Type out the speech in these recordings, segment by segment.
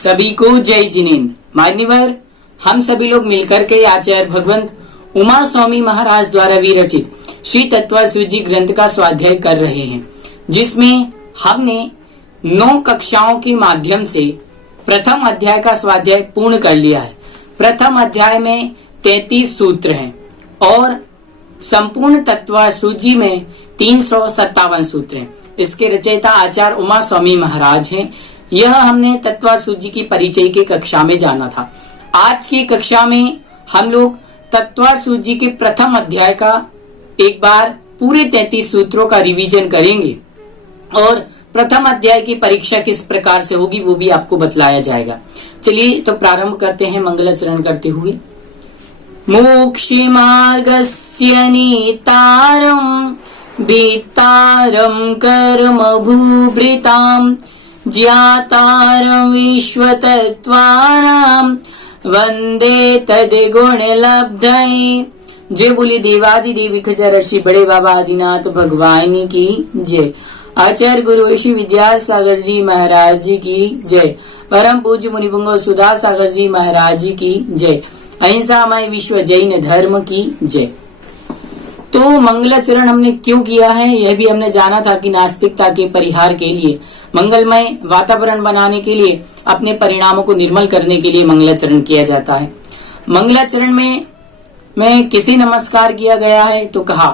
सभी को जय जिनेन्द्र। मान्यवर, हम सभी लोग मिलकर के आचार्य भगवंत उमा स्वामी महाराज द्वारा विरचित श्री तत्वासुजी ग्रंथ का स्वाध्याय कर रहे हैं, जिसमें हमने 9 कक्षाओं के माध्यम से प्रथम अध्याय का स्वाध्याय पूर्ण कर लिया है। प्रथम अध्याय में 33 सूत्र हैं और संपूर्ण तत्वासुजी में 357 सूत्र हैं। इसके रचयिता आचार्य उमा स्वामी महाराज हैं। यह हमने तत्वासुजी की परिचय की कक्षा में जाना था। आज की कक्षा में हम लोग तत्वासुजी के प्रथम अध्याय का एक बार पूरे 33 सूत्रों का रिवीजन करेंगे और प्रथम अध्याय की परीक्षा किस प्रकार से होगी वो भी आपको बतलाया जाएगा। चलिए तो प्रारंभ करते हैं मंगलाचरण करते हुए। मोक्षे मार्गस्य नेतारं भीतारं कर्म भूभृतां ज्ञातारं विश्वतत्त्वानां वंदे तद्गुणलब्धये। जय बोली देवादिदेव खजर श्री बड़े बाबा आदिनाथ भगवान की जय। आचार्य गुरु श्री विद्यासागर जी महाराज जी की जय। परम पूज्य मुनिपुंगव सुधा सागर जी महाराज जी की जय। अहिंसामय विश्व जैन धर्म की जय। तो मंगलाचरण हमने क्यों किया है यह भी हमने जाना था कि नास्तिकता के परिहार के लिए, मंगलमय वातावरण बनाने के लिए, अपने परिणामों को निर्मल करने के लिए मंगलाचरण किया जाता है। मंगलाचरण में किसे नमस्कार किया गया है तो कहा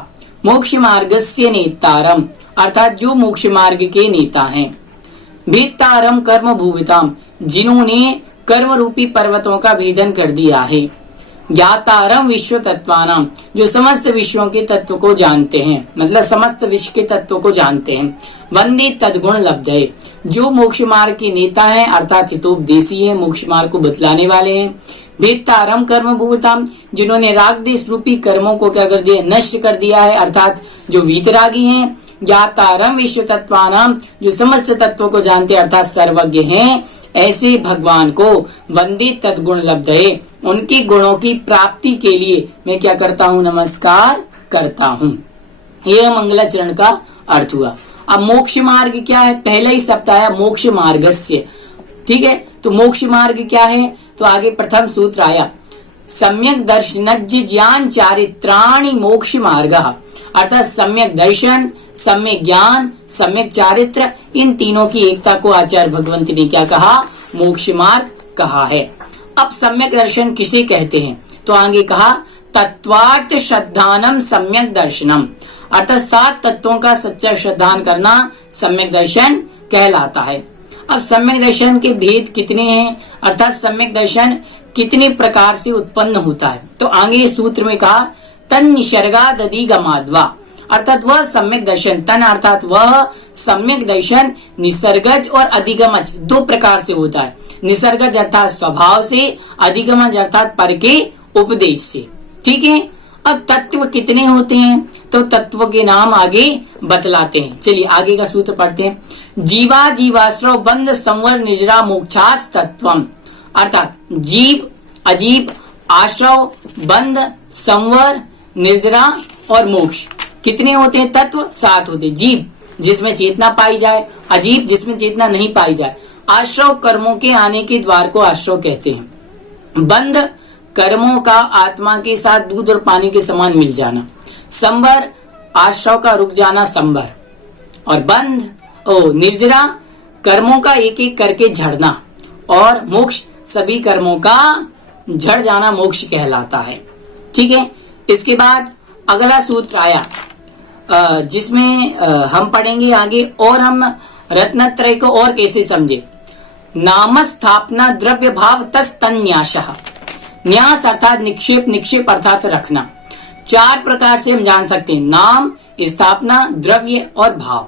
मोक्ष मार्गस्य नेतारम, अर्थात जो मोक्ष मार्ग के नेता हैं। भीतारम कर्म भूविताम, जिन्होंने कर्म रूपी पर्वतों का भेदन कर दिया है। ज्ञातारम विश्व तत्वानाम, जो समस्त विश्वों के तत्व को जानते हैं, मतलब समस्त विश्व के तत्व को जानते हैं। वंदे तद्गुण लब्धये, जो मोक्ष मार्ग के नेता हैं अर्थात हितोपदेशी है, मोक्ष मार्ग को बतलाने वाले हैं। भेदतारम कर्म भूताम, जिन्होंने राग देश रूपी कर्मों को क्या कर दिया, नष्ट कर दिया है, अर्थात जो वीतरागी हैं। ज्ञातारम विश्व तत्वानाम, जो समस्त तत्वों को जानते अर्थात सर्वज्ञ हैं। ऐसे भगवान को वंदे तद्गुण लब्धये, उनके गुणों की प्राप्ति के लिए मैं क्या करता हूँ, नमस्कार करता हूँ। यह मंगलाचरण का अर्थ हुआ। अब मोक्ष मार्ग क्या है, पहले ही शब्द आया मोक्ष मार्गस्य, ठीक है। तो मोक्ष मार्ग क्या है, तो आगे प्रथम सूत्र आया सम्यक दर्शनज्ञ ज्ञान चारित्राणि मोक्ष मार्ग, अर्थात सम्यक दर्शन, सम्यक ज्ञान, सम्यक चारित्र, इन तीनों की एकता को आचार्य भगवंत ने क्या कहा, मोक्ष मार्ग कहा है। अब सम्यक दर्शन किसे कहते हैं तो आगे कहा तत्वार्थ श्रद्धानम सम्यक दर्शनम, अर्थात 7 तत्वों का सच्चा श्रद्धान करना सम्यक दर्शन कहलाता है। अब सम्यक दर्शन के भेद कितने हैं, अर्थात सम्यक दर्शन कितने प्रकार से उत्पन्न होता है, तो आगे सूत्र में कहा तन निसर्गादधिगमाद्वा, अर्थात वह सम्यक दर्शन, तन अर्थात वह सम्यक दर्शन निसर्गज और अधिगमज 2 प्रकार से होता है। निसर्गज अर्थात स्वभाव से, अधिगमज अर्थात पर के उपदेश से, ठीक है। अब तत्व कितने होते हैं तो तत्व के नाम आगे बतलाते हैं। चलिए आगे का सूत्र पढ़ते हैं। जीवा जीवाश्रव बंध संवर निजरा मोक्षास तत्वम, अर्थात जीव, अजीव, आश्रव, बंध, संवर, निर्जरा और मोक्ष कितने होते हैं, तत्व 7 होते हैं। जीव जिसमें चेतना पाई जाए, अजीव जिसमें चेतना नहीं पाई जाए, आश्रव कर्मों के आने के द्वार को आश्रव कहते हैं। बंध कर्मों का आत्मा के साथ दूध और पानी के समान मिल जाना, संवर आश्रव का रुक जाना संवर, और बंध निर्जरा कर्मों का एक एक करके झड़ना, और मोक्ष सभी कर्मों का झड़ जाना मोक्ष कहलाता है, ठीक है। इसके बाद अगला सूत्र आया जिसमें हम पढ़ेंगे आगे, और हम रत्नत्रय को और कैसे समझे। नाम स्थापना द्रव्य भाव तस्तन्यासः, न्यास अर्थात निक्षेप, निक्षेप अर्थात रखना। 4 प्रकार से हम जान सकते हैं, नाम, स्थापना, द्रव्य और भाव।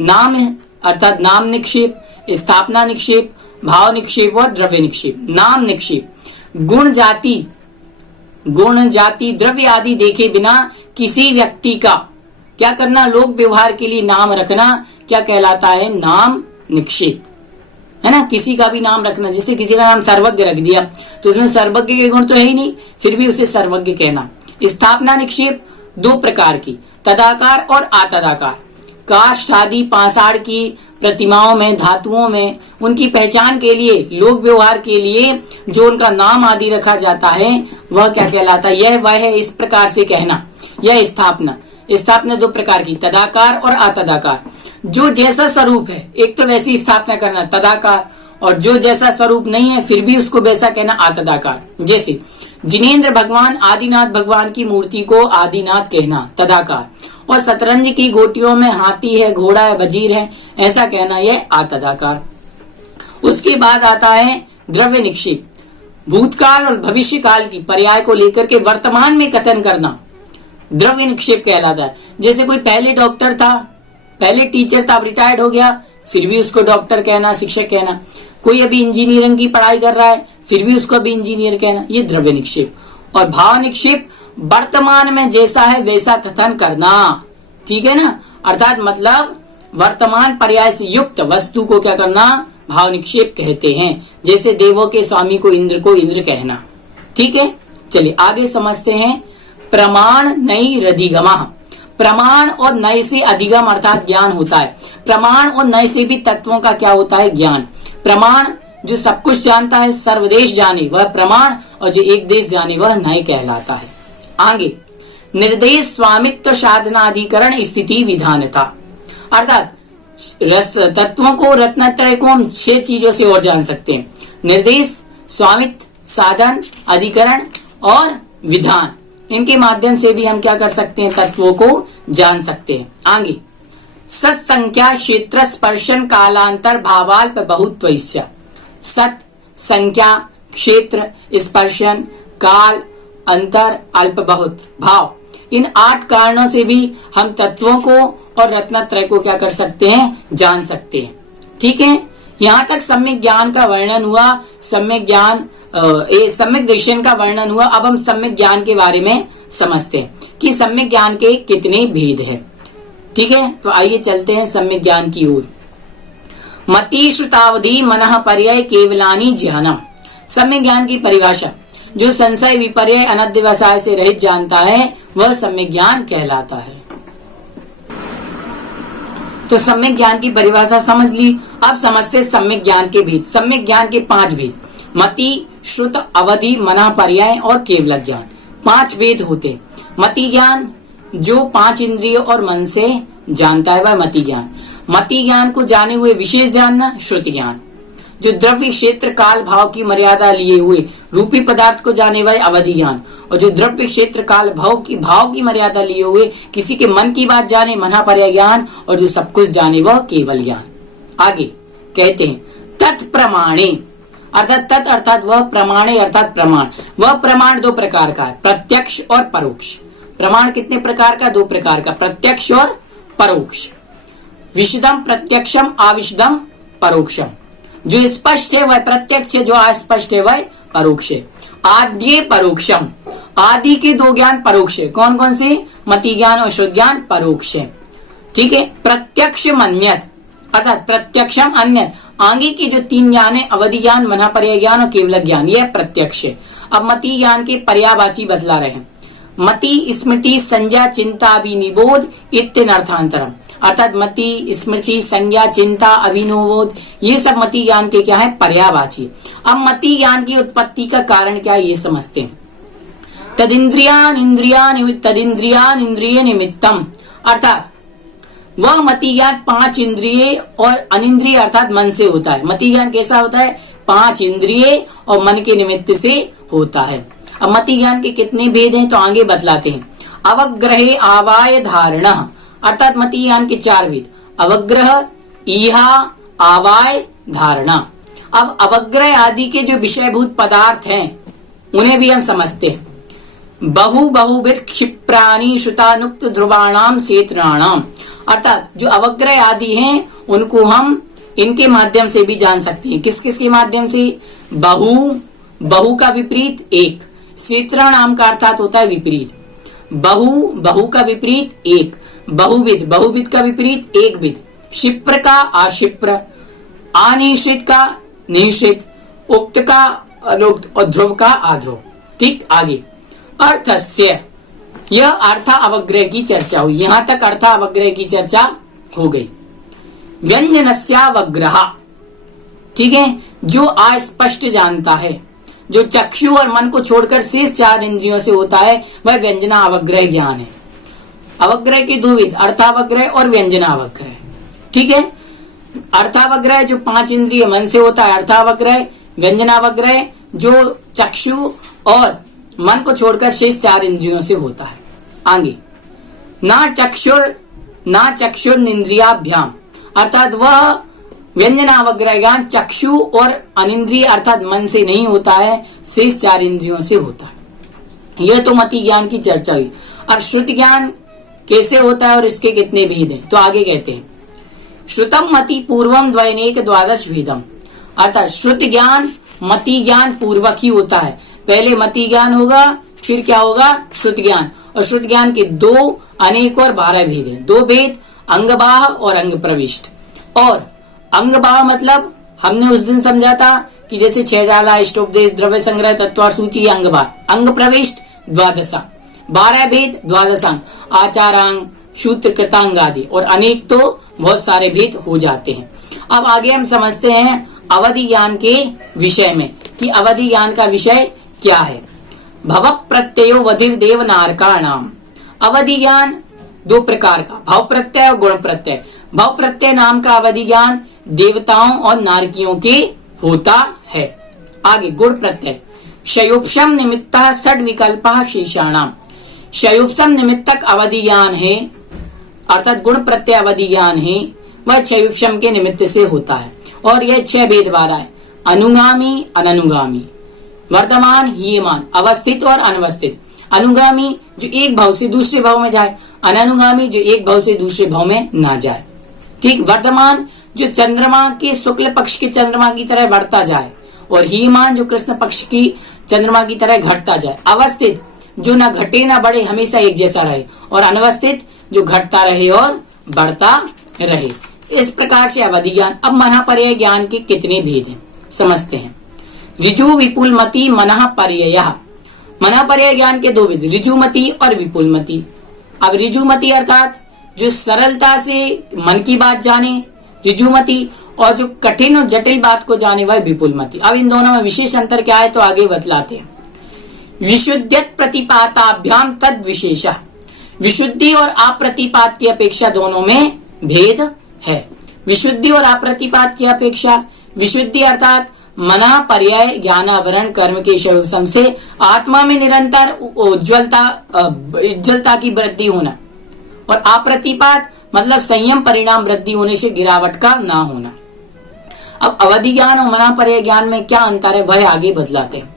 नाम अर्थात नाम निक्षेप, स्थापना निक्षेप, भाव निक्षेप और द्रव्य निक्षेप। नाम निक्षेप, गुण जाति द्रव्य आदि देखे बिना किसी व्यक्ति का क्या करना, लोक व्यवहार के लिए नाम रखना क्या कहलाता है, नाम निक्षेप, है ना। किसी का भी नाम रखना, जैसे किसी का नाम सर्वज्ञ रख दिया तो उसमें सर्वज्ञ के गुण तो है ही नहीं, फिर भी उसे सर्वज्ञ कहना। स्थापना निक्षेप 2 प्रकार की, तदाकार और आतदाकार। काष्ठ आदि पाषाण की प्रतिमाओं में, धातुओं में उनकी पहचान के लिए, लोक व्यवहार के लिए जो उनका नाम आदि रखा जाता है वह क्या कहलाता है? यह वह है, इस प्रकार से कहना। यह स्थापना, स्थापना दो प्रकार की, तदाकार और अतदाकार। जो जैसा स्वरूप है एक तो वैसी स्थापना करना तदाकार, और जो जैसा स्वरूप नहीं है फिर भी उसको वैसा कहना अतदाकार। जैसे जिनेंद्र भगवान आदिनाथ भगवान की मूर्ति को आदिनाथ कहना तदाकार, और शतरंज की गोटियों में हाथी है, घोड़ा है, वजीर है, ऐसा कहना यह अतदाकार। उसके बाद आता है द्रव्य निक्षेप। भूतकाल और भविष्य काल की पर्याय को लेकर के वर्तमान में कथन करना द्रव्य निक्षेप कहलाता है। जैसे कोई पहले डॉक्टर था, पहले टीचर था, अब रिटायर्ड हो गया, फिर भी उसको डॉक्टर कहना, शिक्षक कहना। कोई अभी इंजीनियरिंग की पढ़ाई कर रहा है, फिर भी उसको अभी इंजीनियर कहना, ये द्रव्य निक्षेप। और भाव निक्षेप, वर्तमान में जैसा है वैसा कथन करना, ठीक है ना, अर्थात मतलब वर्तमान पर्याय से युक्त वस्तु को क्या करना, भाव निक्षेप कहते हैं। जैसे देवों के स्वामी को इंद्र कहना, ठीक है। चलिए आगे समझते हैं। प्रमाण नई रधिगमा, प्रमाण और नए से अधिगम अर्थात ज्ञान होता है। प्रमाण और नए से भी तत्वों का क्या होता है? ज्ञान। प्रमाण जो सब कुछ जानता है, सर्वदेश जाने, वह प्रमाण, और जो एक देश जाने वह नय कहलाता है। आगे निर्देश स्वामित्व साधनाधिकरण स्थिति विधानता, अर्थात रस तत्वों को, रत्नत्रय को हम 6 चीजों से और जान सकते हैं। निर्देश, स्वामित्व, साधन, अधिकरण और विधान, इनके माध्यम से भी हम क्या कर सकते हैं? तत्वों को जान सकते हैं। आगे सत्संख्या क्षेत्र स्पर्शन कालांतर भावाल्प बहुत्व इच्छा। सत संख्या, क्षेत्र, स्पर्शन, काल, अंतर, अल्प, बहुत, भाव, इन 8 कारणों से भी हम तत्वों को और रत्नत्रय को क्या कर सकते हैं? जान सकते हैं। ठीक है, यहाँ तक सम्यक ज्ञान का वर्णन हुआ, सम्यक ज्ञान सम्यक दर्शन का वर्णन हुआ। अब हम सम्यक ज्ञान के बारे में समझते हैं कि सम्यक ज्ञान के कितने भेद हैं। ठीक है, तो आइए चलते हैं सम्यक ज्ञान की ओर। मति श्रुतावधि मनः पर्याय केवलानी ज्ञानम। सम्यक ज्ञान की परिभाषा, जो संशय विपर्य अनध्यवसाय से रहित जानता है वह सम्यक ज्ञान कहलाता है। तो सम्यक ज्ञान की परिभाषा समझ ली। अब समझते सम्यक ज्ञान के भेद। सम्यक ज्ञान के 5 भेद, मति, श्रुत, अवधि, मनः पर्याय और केवल ज्ञान, 5 भेद होते। मति ज्ञान जो 5 इंद्रियों और मन से जानता है वह मति ज्ञान। मति ज्ञान को जाने हुए विशेष जानना श्रुति ज्ञान। जो द्रव्य क्षेत्र काल भाव की मर्यादा लिए हुए रूपी पदार्थ को जाने वाले अवधि ज्ञान, और जो द्रव्य क्षेत्र काल भाव की मर्यादा लिए हुए किसी के मन की बात जाने मनः पर्याय ज्ञान, और जो सब कुछ जाने वह केवल ज्ञान। आगे कहते हैं तत्प्रमाणे, अर्थात तत् अर्थात वह, प्रमाणे अर्थात प्रमाण। वह प्रमाण 2 प्रकार का है, प्रत्यक्ष और परोक्ष। प्रमाण कितने प्रकार का? 2 प्रकार का, प्रत्यक्ष और परोक्ष। विशदम प्रत्यक्षम, अविशदम परोक्षम। जो स्पष्ट है वह प्रत्यक्ष है, जो अस्पष्ट है वह परोक्ष है। आद्य परोक्षम, आदि के 2 ज्ञान परोक्ष है। कौन कौन से? मति ज्ञान और शुद्ध ज्ञान परोक्ष है। ठीक है, प्रत्यक्ष अन्यत, अर्थात प्रत्यक्षम अन्यत, आगे की जो 3 ज्ञान है, अवधि ज्ञान, मनः पर्याय ज्ञान और केवल ज्ञान, यह प्रत्यक्ष है। अब मति ज्ञान के पर्यायवाची बतला रहे हैं। मति, स्मृति, संज्ञा, चिंता, अभिनिबोध इत्यनर्थांतरम, अर्थात मति, स्मृति, संज्ञा, चिंता, अभिनिबोध, ये सब मति ज्ञान के क्या है? पर्यायवाची। अब मति ज्ञान की उत्पत्ति का कारण क्या है ये समझते हैं। तदिंद्रियान इंद्रिय निमित्तम, अर्थात वह मति ज्ञान 5 इंद्रिय और अनिंद्रिय अर्थात मन से होता है। मति ज्ञान कैसा होता है? 5 इंद्रिय और मन के निमित्त से होता है। अब मति ज्ञान के कितने भेद हैं तो आगे बतलाते हैं। अवग्रहे आवाय धारणा, अर्थात मति ज्ञान के 4 भेद, अवग्रह, ईहा, आवाय, धारणा। अब अवग्रह आदि के जो विषयभूत पदार्थ हैं उन्हें भी हम समझते हैं। बहुविध क्षिप्राणी श्रुतानुक्त ध्रुवाणाम क्षेत्राणाम, अर्थात जो अवग्रह आदि हैं उनको हम इनके माध्यम से भी जान सकते हैं। किस किस के माध्यम से? बहु का विपरीत एक, क्षेत्राणाम का अर्थात होता है विपरीत। बहु का विपरीत एक, बहुविध का विपरीत एक विध, क्षिप्र का अक्षिप्र, अनिश्चित का निश्चित, उक्त का अनुक्त और ध्रुव का अध्रुव। ठीक, आगे अर्थस्य, यह अर्थ अवग्रह की चर्चा हुई। यहां तक अर्थ अवग्रह की चर्चा हो गई। व्यंजनस्यावग्रह, ठीक है, जो अस्पष्ट जानता है, जो चक्षु और मन को छोड़कर शेष 4 इंद्रियों से होता है, वह व्यंजनावग्रह ज्ञान है। अवग्रह के दो विध, अर्थावग्रह और व्यंजनावग्रह, ठीक है। अर्थावग्रह जो 5 इंद्रिय मन से होता है अर्थावग्रह, व्यंजनावग्रह जो चक्षु और मन को छोड़कर शेष 4 इंद्रियों से होता है। आगे, ना चक्षुर्निंद्रियाभ्याम, अर्थात वह व्यंजनावग्रह ज्ञान चक्षु और अनिंद्रिय अर्थात मन से नहीं होता है, शेष 4 इंद्रियों से होता है। यह तो मति ज्ञान की चर्चा हुई। अब श्रुति ज्ञान कैसे होता है और इसके कितने भेद हैं, तो आगे कहते हैं श्रुतम मति पूर्वम द्वैनेक 12 भेदम, अर्थात श्रुति ज्ञान मति ज्ञान पूर्वक ही होता है। पहले मति ज्ञान होगा, फिर क्या होगा, श्रुति ज्ञान। और श्रुति ज्ञान के 2 अनेक और 12 भेद हैं। 2 भेद, अंगबाह और अंग प्रविष्ट। और अंगबाह मतलब हमने उस दिन समझा था कि जैसे 6 डाला, इष्टोपदेश, द्रव्य संग्रह, तत्वार्थ सूची, अंगबाह। अंग प्रविष्ट 12, 12 भेद 12 आचारांग, सूत्र, कृतांग आदि, और अनेक तो बहुत सारे भेद हो जाते हैं। अब आगे हम समझते हैं अवधि ज्ञान के विषय में कि अवधि ज्ञान का विषय क्या है। भव प्रत्ययो वधिर देव नारकाणाम, अवधि ज्ञान 2 प्रकार का, भव प्रत्यय और गुण प्रत्यय। भव प्रत्यय नाम का अवधि ज्ञान देवताओं और नारकियों के होता है। आगे गुण प्रत्यय, शयोपम निमित्तः षड विकल्पः शेषाणाम, शयोपम निमित्तक अवधि ज्ञान है, अर्थात गुण प्रत्यय अवधि ज्ञान है, वह क्षयोपम के निमित्त से होता है। और यह 6 भेद वाला है, अनुगामी, अननुगामी, वर्तमान, हीयमान, अवस्थित और अनवस्थित। अनुगामी जो एक भाव से दूसरे भाव में जाए, अननुगामी जो एक भाव से दूसरे भाव में ना जाए, ठीक। वर्तमान जो चंद्रमा के शुक्ल पक्ष के चंद्रमा की तरह बढ़ता जाए, और हीयमान जो कृष्ण पक्ष की चंद्रमा की तरह घटता जाए। अवस्थित जो ना घटे ना बढ़े, हमेशा एक जैसा रहे, और अनवस्थित जो घटता रहे और बढ़ता रहे। इस प्रकार से अवधि ज्ञान। अब मनःपर्यय ज्ञान के कितने भेद हैं समझते हैं। ऋजु विपुलमति मनःपर्ययः, मनःपर्यय ज्ञान के 2 भेद, ऋजुमति और विपुलमति। अब ऋजुमति अर्थात जो सरलता से मन की बात जाने ऋजुमति, और जो कठिन और जटिल बात को जाने वह विपुलमति। अब इन दोनों में विशेष अंतर क्या है तो आगे बतलाते हैं। विशुद्ध्यत प्रतिपाताभ्याम तद विशेषः, विशुद्धि और अप्रतिपात की अपेक्षा दोनों में भेद है। विशुद्धि और अप्रतिपात की अपेक्षा, विशुद्धि अर्थात मना पर्याय ज्ञानावरण कर्म के शयोपम से आत्मा में निरंतर उज्ज्वलता की वृद्धि होना, और अप्रतिपात मतलब संयम परिणाम वृद्धि होने से गिरावट का ना होना। अब अवधि ज्ञान और मना पर्याय ज्ञान में क्या अंतर है वह आगे बदलाते हैं।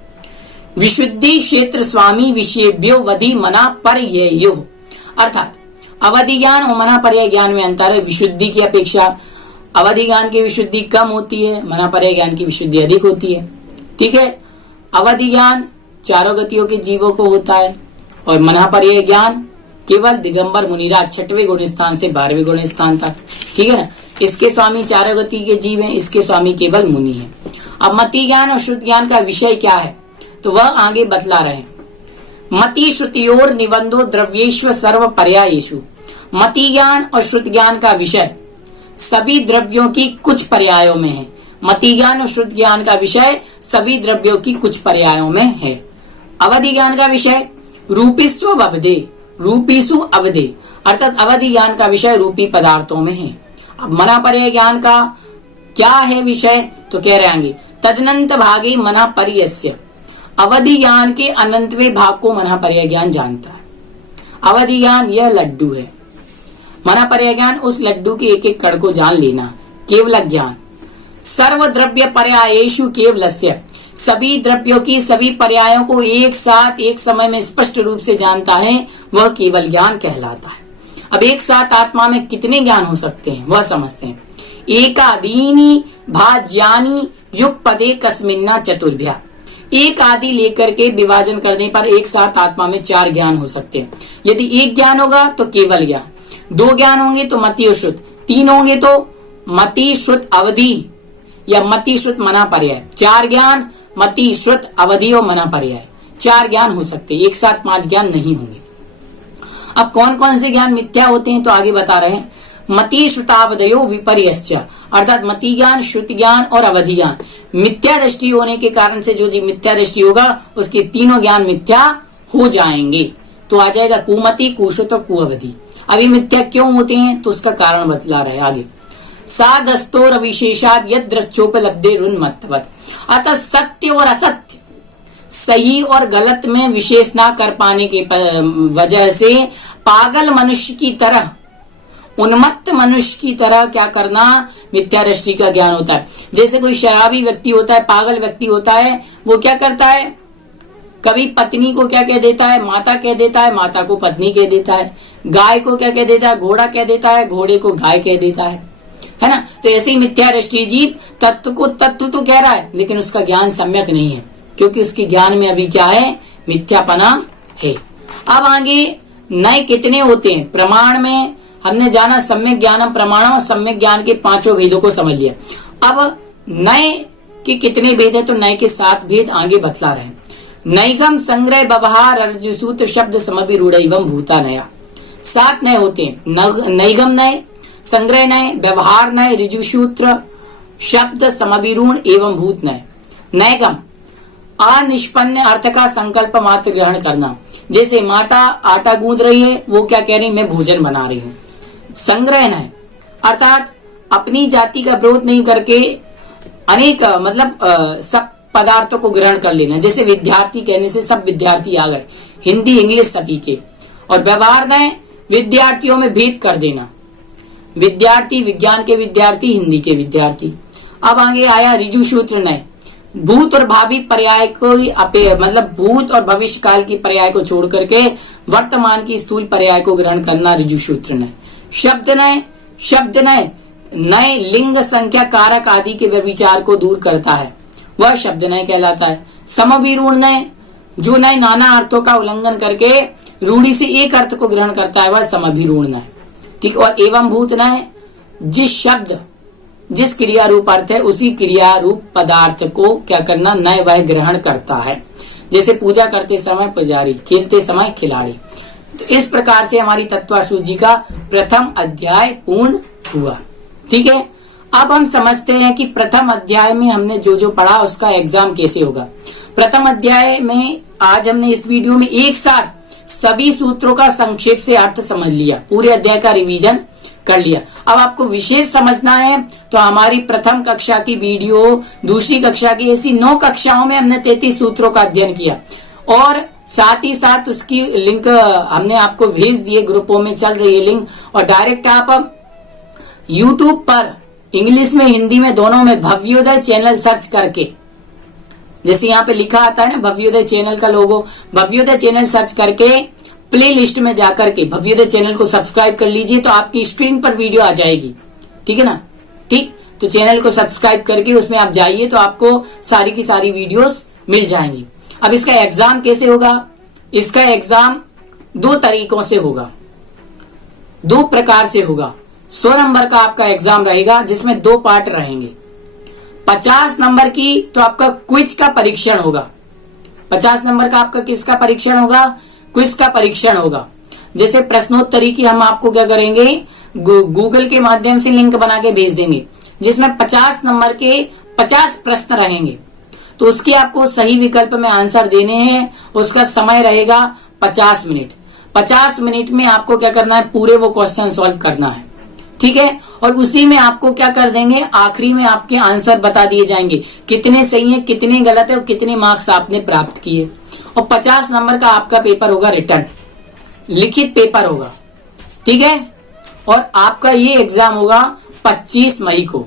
विशुद्धि क्षेत्र स्वामी विषयेभ्यो वधि मना पर्ययो, अर्थात अवधि ज्ञान और मना पर्याय ज्ञान में अंतर है। विशुद्धि की अपेक्षा अवधि ज्ञान की विशुद्धि कम होती है, मना पर्याय ज्ञान की विशुद्धि अधिक होती है, ठीक है। अवधि ज्ञान 4 गतियों के जीवों को होता है, और मना पर्याय ज्ञान केवल दिगंबर मुनिराज 6वें गुण स्थान से 12वें गुण स्थान तक, ठीक है ना। इसके स्वामी 4 गति के जीव हैं, इसके स्वामी केवल मुनि हैं। अब मति ज्ञान और श्रुति ज्ञान का विषय क्या है तो वह आगे बतला रहे। मति श्रुतियोर निबंधो द्रव्येश्व सर्व पर्यायेषु, मति ज्ञान और श्रुति ज्ञान का विषय सभी द्रव्यों की कुछ पर्यायों में है। मति ज्ञान और श्रुति ज्ञान का विषय सभी द्रव्यों की कुछ पर्यायों में है। अवधि ज्ञान का विषय रूपिस्व अवधे, रूपीसु अवधे, अर्थात अवधि ज्ञान का विषय रूपी पदार्थों में है। अब मना पर्याय ज्ञान का क्या है विषय तो कह रहे हैं तदनंत भागे मना पर्यस्य, अवधि ज्ञान के अनंतवें भाग को मना पर्याय ज्ञान जानता है। अवधि ज्ञान यह लड्डू है, मना पर्याय ज्ञान उस लड्डू के एक एक कण को जान लेना। केवल ज्ञान सर्व द्रव्य पर्यायेषु केवलस्य, सभी द्रव्यों की सभी पर्यायों को एक साथ एक समय में स्पष्ट रूप से जानता है, वह केवल ज्ञान कहलाता है। अब एक साथ आत्मा में कितने ज्ञान हो सकते हैं वह समझते हैं। एकादीनि भाज्यानि युग पदे कस्मिन्ना चतुर्भ्या, एक आदि लेकर के विभाजन करने पर एक साथ आत्मा में 4 ज्ञान हो सकते हैं। यदि एक ज्ञान होगा तो केवल ज्ञान, 2 ज्ञान होंगे तो मति और श्रुत, 3 होंगे तो मति श्रुत अवधि या मति श्रुत मना पर्याय, 4 ज्ञान मति श्रुत अवधि और मना पर्याय, 4 ज्ञान हो सकते हैं, एक साथ 5 ज्ञान नहीं होंगे। अब कौन कौन से ज्ञान मिथ्या होते हैं तो आगे बता रहे हैं। मति श्रुतावदयो विपर्यश्च, अर्थात मति ज्ञान, श्रुति ज्ञान और अवधि ज्ञान। मिथ्या दृष्टि होने के कारण से जो मिथ्या दृष्टि होगा उसके तीनों ज्ञान मिथ्या हो जाएंगे। तो आ जाएगा कुमति, कुश्रुत और कुअवधि। अभी मिथ्या क्यों होते हैं तो उसका कारण बतला रहे आगे। सादस्तोर विशेषाद यद दृश्योपलब्धे रुन्मत्तवत्, अतः सत्य और असत्य, सही और गलत में विशेष ना कर पाने के वजह से पागल मनुष्य की तरह, उन्मत्त मनुष्य की तरह क्या करना, मिथ्या दृष्टि का ज्ञान होता है। जैसे कोई शराबी व्यक्ति होता है, पागल व्यक्ति होता है, वो क्या करता है, कभी पत्नी को क्या कह देता है, माता कह देता है, माता को पत्नी कह देता है, गाय को क्या कह देता है, घोड़ा कह देता है, घोड़े को गाय कह देता है ना। तो ऐसे ही मिथ्या दृष्टि जीव तत्व को तत्व तो कह रहा है लेकिन उसका ज्ञान सम्यक नहीं है, क्योंकि उसके ज्ञान में अभी क्या है, मिथ्यापना है। अब आगे नए कितने होते हैं, प्रमाण में हमने जाना सम्यक ज्ञानम प्रमाणम, सम्यक ज्ञान के पांचों भेदों को समझ लिया। अब नए के कितने भेद है, तो नए के 7 भेद आगे बतला रहे हैं। नैगम संग्रह व्यवहार अर्जुसूत्र शब्द समभिरूढ़ एवं भूता नया, 7 नए होते हैं। नैगम नए, संग्रह नए, व्यवहार नए, ऋजुसूत्र शब्द समभिरूढ़ एवं भूत नए। नैगम अनिष्पन्न अर्थ का संकल्प मात्र ग्रहण करना, जैसे माता आटा गूंद रही है, वो क्या कह रही, मैं भोजन बना रही हूँ। संग्रह नए अर्थात अपनी जाति का विरोध नहीं करके अनेक सब पदार्थों को ग्रहण कर लेना, जैसे विद्यार्थी कहने से सब विद्यार्थी आ गए, हिंदी इंग्लिश सभी के। और व्यवहार नए, विद्यार्थियों में भेद कर देना, विद्यार्थी विज्ञान के विद्यार्थी, हिंदी के विद्यार्थी। अब आगे आया ऋजुसूत्र नए, भूत और भावी पर्याय को भूत और भविष्य काल की पर्याय को छोड़ करके वर्तमान की स्थूल पर्याय को ग्रहण करना ऋजुसूत्र नए। शब्द नए, शब्द नए नए लिंग संख्या कारक आदि के विचार को दूर करता है, वह शब्द नए कहलाता है। समभिरूढ़ नए, जो नए नाना अर्थों का उल्लंघन करके रूढ़ी से एक अर्थ को ग्रहण करता है, वह समभिरूढ़ नए। ठीक। और एवं भूत नए, जिस शब्द जिस क्रिया रूप अर्थ है उसी क्रिया रूप पदार्थ को क्या करना, नए वह ग्रहण करता है। जैसे पूजा करते समय पुजारी, खेलते समय खिलाड़ी। तो इस प्रकार से हमारी तत्वासूची का प्रथम अध्याय पूर्ण हुआ। ठीक है। अब हम समझते हैं कि प्रथम अध्याय में हमने जो जो पढ़ा उसका एग्जाम कैसे होगा। प्रथम अध्याय में आज हमने इस वीडियो में एक साथ सभी सूत्रों का संक्षेप से अर्थ समझ लिया, पूरे अध्याय का रिवीजन कर लिया। अब आपको विशेष समझना है तो हमारी प्रथम कक्षा की वीडियो, दूसरी कक्षा की, ऐसी 9 कक्षाओं में हमने 33 सूत्रों का अध्ययन किया और साथ ही साथ उसकी लिंक हमने आपको भेज दिए, ग्रुपों में चल रही है लिंक। और डायरेक्ट आप YouTube पर इंग्लिश में हिंदी में दोनों में भव्योदय चैनल सर्च करके, जैसे यहाँ पे लिखा आता है ना भव्योदय चैनल का लोगो, भव्योदय चैनल सर्च करके प्ले लिस्ट में जाकर के भव्योदय चैनल को सब्सक्राइब कर लीजिए, तो आपकी स्क्रीन पर वीडियो आ जाएगी। ठीक है ना। ठीक। तो चैनल को सब्सक्राइब करके उसमें आप जाइए तो आपको सारी की सारी वीडियोस मिल जाएंगी। अब इसका एग्जाम कैसे होगा, इसका एग्जाम 2 तरीकों से होगा, 2 प्रकार से होगा। 100 नंबर का आपका एग्जाम रहेगा जिसमें 2 पार्ट रहेंगे। 50 नंबर की तो आपका क्विज का परीक्षण होगा। 50 नंबर का आपका किसका परीक्षण होगा, क्विज का परीक्षण होगा। जैसे प्रश्नोत्तरी की हम आपको क्या करेंगे, गूगल के माध्यम से लिंक बना के भेज देंगे, जिसमें 50 नंबर के 50 प्रश्न रहेंगे। तो उसके आपको सही विकल्प में आंसर देने हैं। उसका समय रहेगा 50 मिनट। 50 मिनट में आपको क्या करना है, पूरे वो क्वेश्चन सॉल्व करना है। ठीक है। और उसी में आपको क्या कर देंगे, आखिरी में आपके आंसर बता दिए जाएंगे, कितने सही है, कितने गलत है और कितने मार्क्स आपने प्राप्त किए। और 50 नंबर का आपका पेपर होगा रिटर्न, लिखित पेपर होगा। ठीक है। और आपका ये एग्जाम होगा 25 मई को।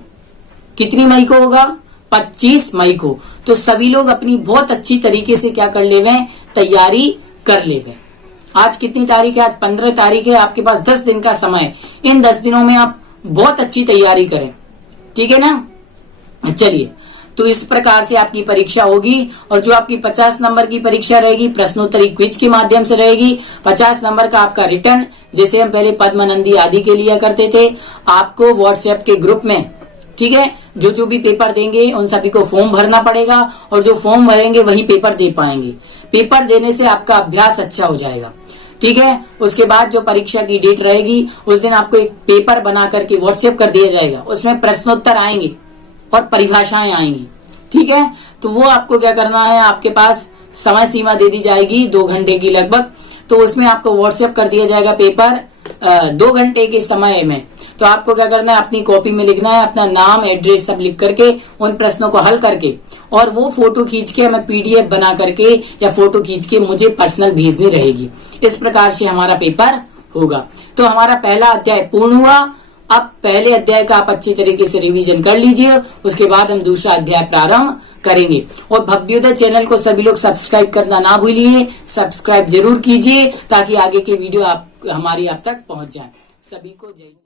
कितनी मई को होगा, 25 मई को। तो सभी लोग अपनी बहुत अच्छी तरीके से क्या कर लेवे, तैयारी कर लेवे। आज कितनी तारीख है, आज 15 तारीख है। आपके पास 10 दिन का समय, इन 10 दिनों में आप बहुत अच्छी तैयारी करें। ठीक है ना। चलिए, तो इस प्रकार से आपकी परीक्षा होगी। और जो आपकी 50 नंबर की परीक्षा रहेगी प्रश्नोत्तरी क्विज के माध्यम से रहेगी। 50 नंबर का आपका रिटर्न, जैसे हम पहले पद्मानंदी आदि के लिया करते थे, आपको व्हाट्सएप के ग्रुप में, ठीक है, जो भी पेपर देंगे उन सभी को फॉर्म भरना पड़ेगा और जो फॉर्म भरेंगे वही पेपर दे पाएंगे। पेपर देने से आपका अभ्यास अच्छा हो जाएगा। ठीक है। उसके बाद जो परीक्षा की डेट रहेगी उस दिन आपको एक पेपर बना करके व्हाट्सएप कर दिया जाएगा, उसमें प्रश्नोत्तर आएंगे और परिभाषाएं आएंगी, ठीक है। तो वो आपको क्या करना है, आपके पास समय सीमा दे दी जाएगी 2 घंटे की लगभग, तो उसमें आपको व्हाट्सएप कर दिया जाएगा पेपर 2 घंटे के समय में। तो आपको क्या करना है, अपनी कॉपी में लिखना है अपना नाम एड्रेस सब लिख करके उन प्रश्नों को हल करके, और वो फोटो खींच के हमें पीडीएफ बना करके या फोटो खींच के मुझे पर्सनल भेजनी रहेगी। इस प्रकार से हमारा पेपर होगा। तो हमारा पहला अध्याय पूर्ण हुआ। अब पहले अध्याय का आप अच्छी तरीके से रिवीजन कर लीजिए, उसके बाद हम दूसरा अध्याय प्रारंभ करेंगे। और भव्योदय चैनल को सभी लोग सब्सक्राइब करना ना भूलिए, सब्सक्राइब जरूर कीजिए ताकि आगे के वीडियो हमारी आप तक पहुंच जाए। सभी को जय।